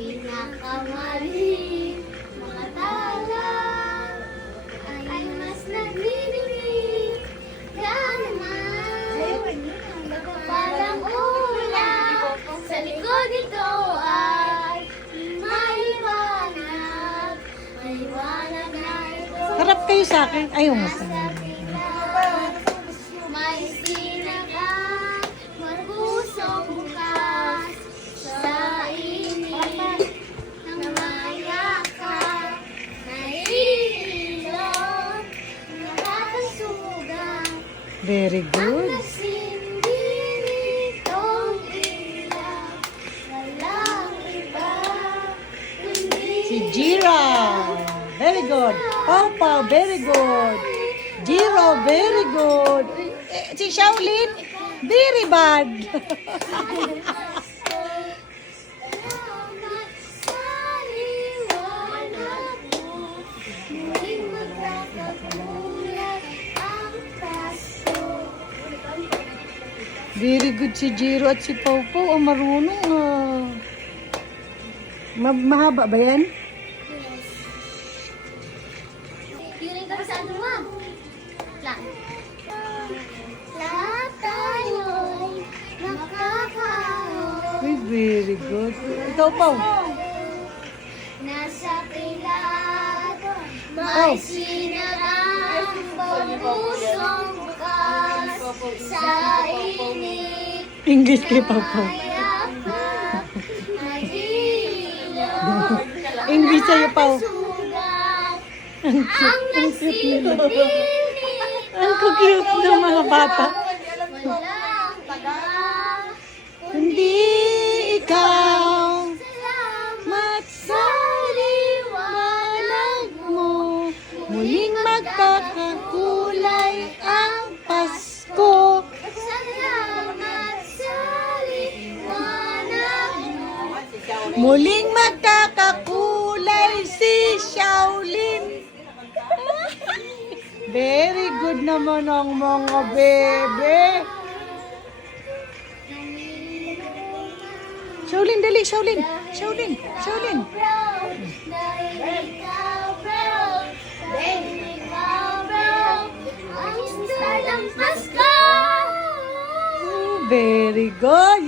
pinakamaling mga tala ay mas nagdidinig ka naman. Parang ulan sa likod nito ay maliwanag, maliwanag na ito. Harap kayo sa akin. Ayaw mo sa May sinagang marbusong bukas sa init ng mayakap na ilog, nakakasugat. Very Ang good. nasindi nitong ilaw, walang iba kundi Si Jira. Very good. Papa, very good. Jiro, very good. Si Shaolin, very bad. Salamat sa liwanag mo, muling magkakagulat ang Pasko. Very good si Jiro at si Pau Pau. Ang marunong ah. Mahaba ba yan? Yun ka sa ano, ma'am? Lang. Lahat tayo'y nakakaroon. Ay, very good. Ikaw, Pau. Nasa pilat, may sinagang pagpusong bukas sa init. English kay Pau Pau. Mayakap na ilog. English sa'yo, Pau. Sugat Ang ang cute nila. nasilip. Ang cute ng mga bata. Walang iba, Hindi ikaw. salamat Sa liwanag mo, muling magkakakulay ang Pasko. Salamat sa liwanag mo. Muling magkakakulay si Shaolin. Very good naman ang mga bebe. Shaolin, dali, Shaolin. Shaolin, Shaolin. Dahil ikaw, bro. Dahil ikaw, bro. Ang gusto ng Pasko. Very good.